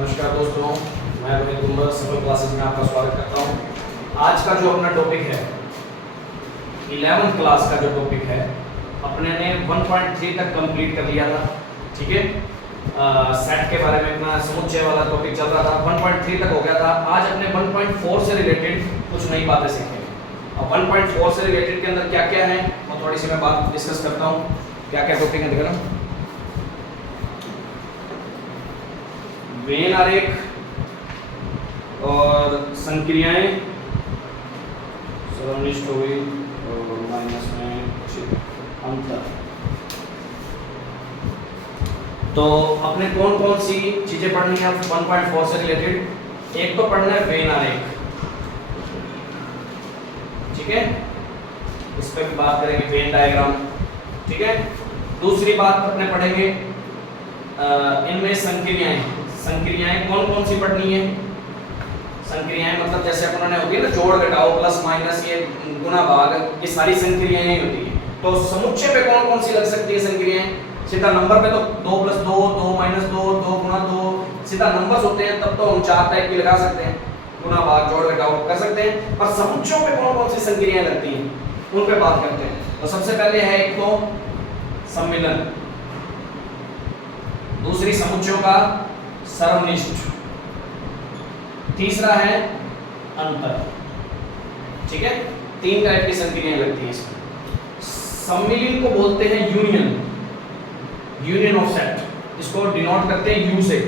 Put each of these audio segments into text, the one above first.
नमस्कार दोस्तों, मैं रोहित गुंबर सफल क्लासेस में आपका स्वागत करता हूं। आज का जो अपना टॉपिक है 11th क्लास का जो टॉपिक है अपने ने 1.3 तक कंप्लीट कर लिया था। ठीक है, सेट के बारे में अपना समुच्चय वाला टॉपिक चल रहा था, 1.3 तक हो गया था। आज अपने 1.4 से रिलेटेड कुछ नई बातें सीखेंगे। अब 1.4 से रिलेटेड के अंदर क्या क्या है और थोड़ी सी मैं बात डिस्कस करता हूँ। क्या क्या टॉपिक है देखना, वेन आरेख और संक्रियाएं, सरनिष्ठ हो गई और माइनस में अंतर। तो अपने कौन कौन सी चीजें पढ़नी है 1.4 से रिलेटेड। एक तो पढ़ना है वेन आरेख, ठीक है, इस पर भी बात करेंगे, वेन डायग्राम। ठीक है, दूसरी बात अपने पढ़ेंगे इनमें संक्रियाएं कौन कौन सी पढ़नी है। संक्रियाएं मतलब जैसे उन्होंने होती है ना, जोड़ घटाओ प्लस माइनस, ये गुणा भाग, ये सारी संक्रियाएं ही होती है। तो समुच्चय पे कौन कौन सी लग सकती है संक्रियाएं। सीधा नंबर पे तो 2 + 2, 2 - 2, 2 × 2 सीधा नंबर्स होते हैं, तब तो हम 4 टाइप की लगा सकते हैं, गुणा भाग जोड़ घटाओ कर सकते हैं। पर समुच्चयों पे कौन कौन सी संक्रियाएं लगती हैं उन पे बात करते हैं। तो सबसे पहले है एक तो सम्मिलन, दूसरी समुच्चयों का सर्वनिष्ठ, तीसरा है अंतर। ठीक है, 3 टाइप की संक्रियाएं लगती हैं इसमें। सम्मिलन को बोलते हैं यूनियन ऑफ सेट, इसको डिनोट करते हैं यू से।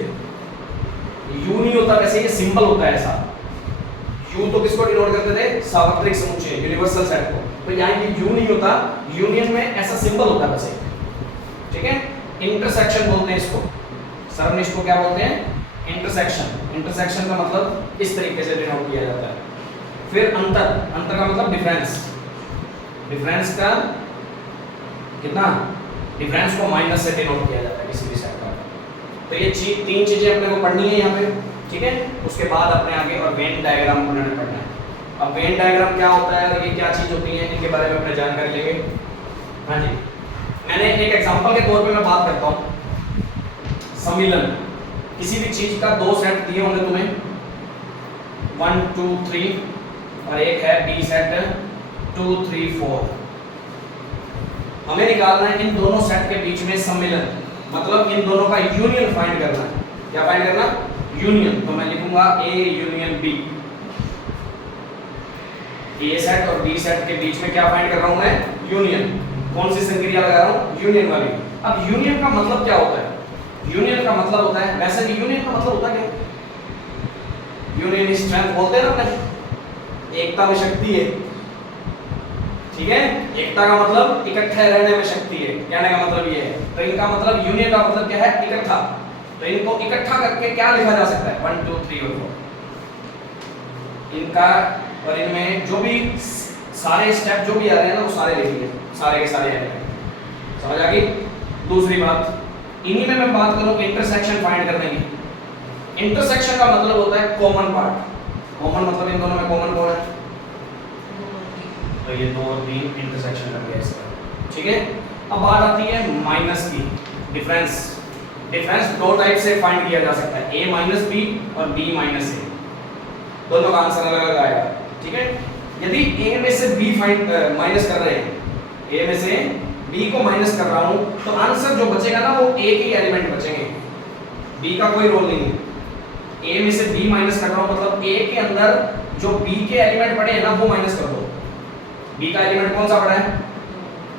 यू नहीं होता वैसे, ये सिंबल होता है ऐसा। यू तो किसको डिनोट करते थे, सार्वत्रिक समुच्चय, यूनिवर्सल सेट को। तो यहाँ ये यू नहीं होता, यूनियन में ऐसा सिंबल होता है वैसे। ठीक है, इंटरसेक्शन बोलते हैं इसको। सर्वनिष्ठ को क्या बोलते हैं, इंटरसेक्शन। इंटरसेक्शन का मतलब इस तरीके से डिनोट किया जाता है। फिर अंतर का मतलब डिफरेंस का कितना, डिफरेंस को माइनस से डिनोट किया जाता है किसी भी सेट का। तो ये 3 चीजें अपने को पढ़नी है यहाँ पे। ठीक है, उसके बाद अपने आगे और वेन डायग्राम बनाना पढ़ना है। अब वेन डायग्राम क्या होता है और ये क्या चीज होती है, इनके बारे में अपने जानकारी लेंगे। हाँ जी, मैंने एक एग्जांपल के तौर पे मैं बात करता हूँ। सम्मिलन, किसी भी चीज का 2 सेट दिए होंगे तुम्हें, 1 2 3, और एक है बी सेट 2 3 4। हमें निकालना है इन दोनों सेट के बीच में सम्मिलन, मतलब इन दोनों का यूनियन फाइंड करना है। क्या फाइंड करना, यूनियन। तो मैं लिखूंगा A union B. A set और बी सेट के बीच में क्या फाइंड कर रहा हूं मैं, यूनियन। कौन सी संक्रिया लगा रहा हूं, यूनियन वाली। अब यूनियन का मतलब क्या होता है, यूनियन का मतलब होता है, वैसे भी यूनियन का मतलब होता है क्या, यूनियन स्ट्रेंथ बोलते हैं ना अपने, एकता में शक्ति है। ठीक है, एकता का मतलब इकट्ठे रहने में शक्ति है, कहने का मतलब ये है। तो इनका मतलब, यूनियन का मतलब क्या है, इकट्ठा। तो इनको इकट्ठा करके क्या लिखा जा सकता है, 1 2 3 और 4 इनका। और इनमें जो भी सारे स्टेप जो भी आ रहे हैं ना, वो सारे लिखिए, सारे के सारे आएंगे। समझ आ गई। दूसरी बात, इन्हीं में मैं बात करूं इंटरसेक्शन फाइंड करने की। इंटरसेक्शन का मतलब होता है कॉमन पार्ट। कॉमन मतलब इन दोनों में कॉमन कौन है, तो ये 2 और 3 इंटरसेक्शन कर गया इसका। ठीक है, अब बात आती है माइनस की, डिफरेंस। डिफरेंस 2 टाइप से फाइंड किया जा सकता है, a - b और b - a। दोनों का आंसर अलग अलग आएगा। ठीक है, यदि a में से b माइनस कर रहे हैं, a में से b को माइनस कर रहा हूं, तो आंसर जो बचेगा ना, वो a के एलिमेंट बचेंगे, b का कोई रोल नहीं है। a में से b माइनस कर रहा हूं, मतलब a के अंदर जो b के एलिमेंट पड़े हैं ना, वो माइनस कर दो। b का एलिमेंट कौन सा पड़ा है,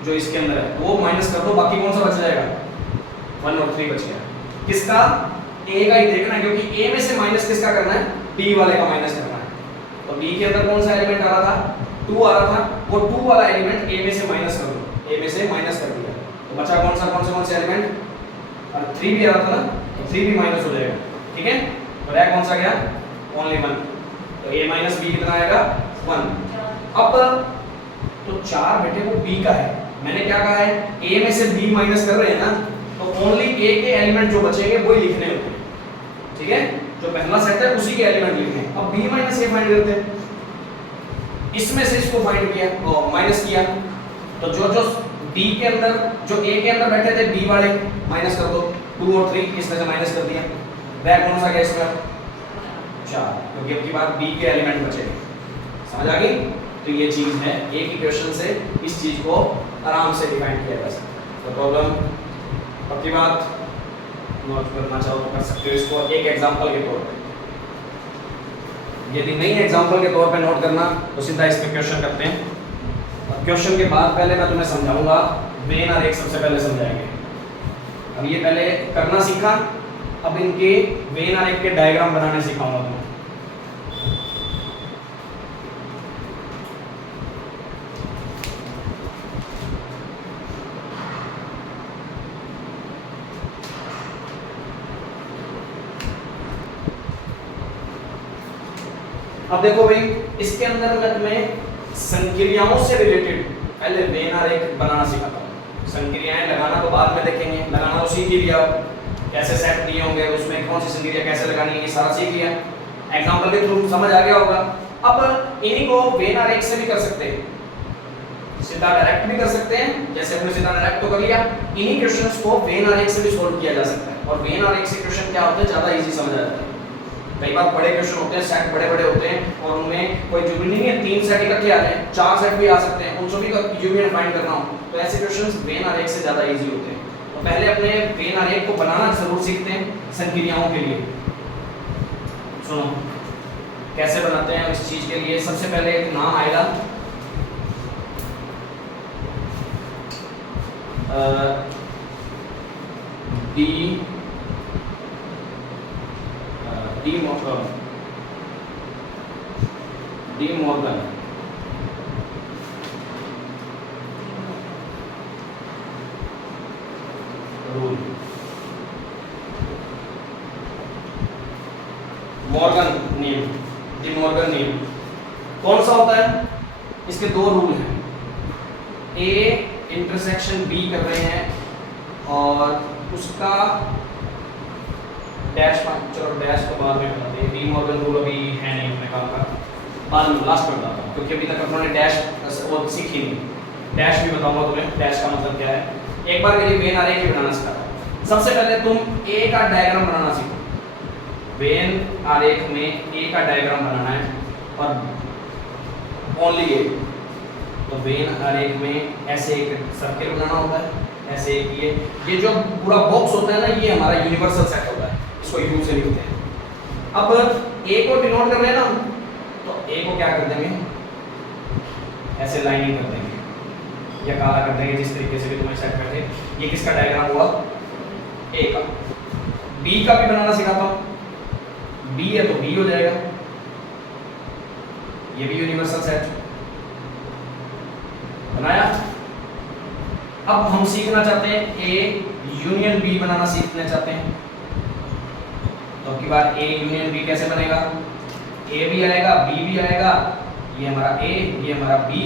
जो इसके अंदर है, वो माइनस कर दो, बाकी कौन सा बच जाएगा, 1 और 3 बच गया। किसका, a का ही देखना है, क्योंकि a में से माइनस किसका करना है, b वाले का माइनस करना है। तो b के अंदर कौन सा एलिमेंट आ रहा था, 2 आ रहा था, वो 2 वाला एलिमेंट a में से माइनस कर दो, a में से माइनस कर दिया, तो बचा कौन सा एलिमेंट, और 3 भी आ रहा था ना, तो 3 भी माइनस हो जाएगा। ठीक है, तो रह कौन सा गया, ओनली 1। तो a - b कितना आएगा, 1। अब तो 4 बेटे वो b का है, मैंने क्या कहा है, a में से b माइनस कर रहे हैं ना, तो ओनली a के एलिमेंट जो बचेंगे वही लिखने होते हैं। ठीक है, जो पहला सेट है उसी के एलिमेंट लिखने हैं। अब b - a फाइंड करते हैं, इसमें से इसको फाइंड किया और माइनस किया, तो जो b के अंदर, जो a के अंदर बैठे थे b वाले, माइनस कर दो, 2 और 3 इसमें से माइनस कर दिया। रह कौन सा गया इसमें? 4, क्योंकि अब की बात b के एलिमेंट बचे। समझ आ गई? तो ये चीज है, एक इक्वेशन से इस चीज को आराम से डिफाइन किया जा सकता है। तो प्रॉब्लम अब की बात नोट करना चाहो तो कर सकते हो इसको एक एग्जांपल के तौर पे। यदि नहीं एग्जांपल के तौर पे नोट करना तो सीधा इस पे क्वेश्चन करते हैं। अब क्वेश्चन के बाद पहले मैं तुम्हें समझाऊंगा, वेन आरेख सबसे पहले समझाएंगे। अब ये पहले करना सीखा, अब इनके वेन आरेख के डायग्राम बनाने सिखाऊंगा तुम्हें। अब देखो भाई, इसके अंदर मैं तुम्हें संक्रियाओं से रिलेटेड पहले वेन आरेख बनाना सिखाता हूँ। संक्रियाएं लगाना तो बाद में देखेंगे, लगाना तो सीख ही लिया, कैसे सेट दिए होंगे, उसमें कौन सी संक्रिया कैसे लगानी है, ये सारा सीख लिया। एग्जांपल के थ्रू समझ आ गया होगा। अब इन्हीं को वेन आरेख से भी कर सकते हैं, सीधा डायरेक्ट भी कर सकते हैं, जैसे हमने सीधा डायरेक्ट तो कर लिया। इन्हीं क्वेश्चंस को वेन आरेख से भी सोल्व किया जा सकता है। और वेन आरेख से क्वेश्चन क्या होते हैं, ज्यादा इजी समझ आ जाता है। कई बार बड़े क्वेश्चन होते हैं, सेट बड़े बड़े होते हैं और उनमें कोई जरूरी नहीं है 3 सेट इकट्ठे आ जाए, 4 सेट भी आ सकते हैं, उन सभी का यूनियन फाइंड करना हो तो ऐसे क्वेश्चंस वेन आरेख से ज्यादा इजी होते हैं। तो पहले अपने वेन आरेख को बनाना जरूर सीखते हैं संक्रियाओं के लिए। सुनो कैसे बनाते हैं इस चीज के लिए। सबसे पहले एक नाम आएगा डी मॉर्गन रूल। मॉर्गन नियम, डी मॉर्गन नियम कौन सा होता है? इसके 2 रूल हैं। ए इंटरसेक्शन बी कर रहे हैं और उसका डैश, चलो डैश को बाद में बताते हैं। डी मॉर्गन रूल अभी है नहीं अपने काम का, बाद में लास्ट में बताता हूँ, क्योंकि अभी तक अपने डैश वो सीखी नहीं। डैश भी बताऊंगा तुम्हें, डैश का मतलब क्या है। एक बार के लिए वेन आरेख बनाना सिखाता हूँ। सबसे पहले तुम ए का डायग्राम बनाना सीखो। वेन आरेख में ए का डायग्राम बनाना है और ओनली ए। तो वेन आरेख में ऐसे एक सर्किल बनाना होता है, ऐसे एक ये जो पूरा बॉक्स होता है ना, ये हमारा यूनिवर्सल सेट होता है, इसको यू से लिखते हैं। अब ए को डिनोट कर लेना, तो ए को क्या कर देंगे, ऐसे लाइनिंग कर देंगे या काला कर देंगे, जिस तरीके से भी तुम्हें सेट करते। ये किसका डायग्राम हुआ? ए का। बी का भी बनाना सिखाता हूं। बी है तो बी हो जाएगा, ये भी यूनिवर्सल सेट बनाया। अब हम सीखना चाहते हैं ए यूनियन बी बनाना सीखना चाहते हैं। तो की बार ए यूनियन बी कैसे बनेगा? ए भी आएगा, बी भी आएगा, ये हमारा ए, ये हमारा बी,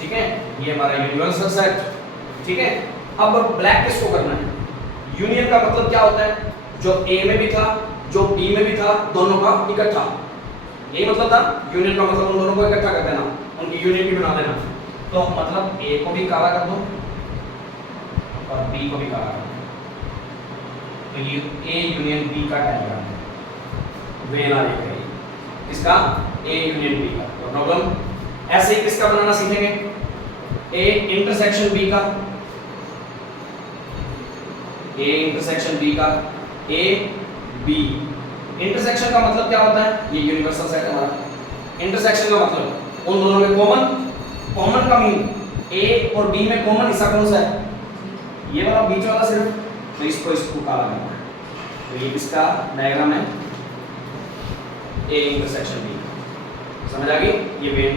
ठीक है, ये हमारा यूनिवर्सल सेट, ठीक है। अब ब्लैक किसको करना है? यूनियन का मतलब क्या होता है? जो ए में भी था, जो बी में भी था, दोनों का इकट्ठा, यही मतलब था। यूनियन का मतलब उन दोनों को इकट्ठा कर देना, उनकी यूनियन भी बना देना। तो मतलब ए को भी काला कर दो और बी को भी काला कर दो, तो ये ए यूनियन बी का डायग्राम है, वेन आरेख है इसका, ए यूनियन बी का। तो प्रॉब्लम ऐसे ही किसका बनाना सीखेंगे? ए इंटरसेक्शन बी का, ए इंटरसेक्शन बी का, ए बी। इंटरसेक्शन का मतलब क्या होता है? ये यूनिवर्सल सेट है हमारा। इंटरसेक्शन का मतलब उन दोनों में कॉमन का मीन, ए और बी में कॉमन हिस्सा कौन सा है? ये वाला बीच वाला सिर्फ, तो इसको काला करना है। तो ये किसका डायग्राम है? A intersection B. समझ आ गई? ये वेन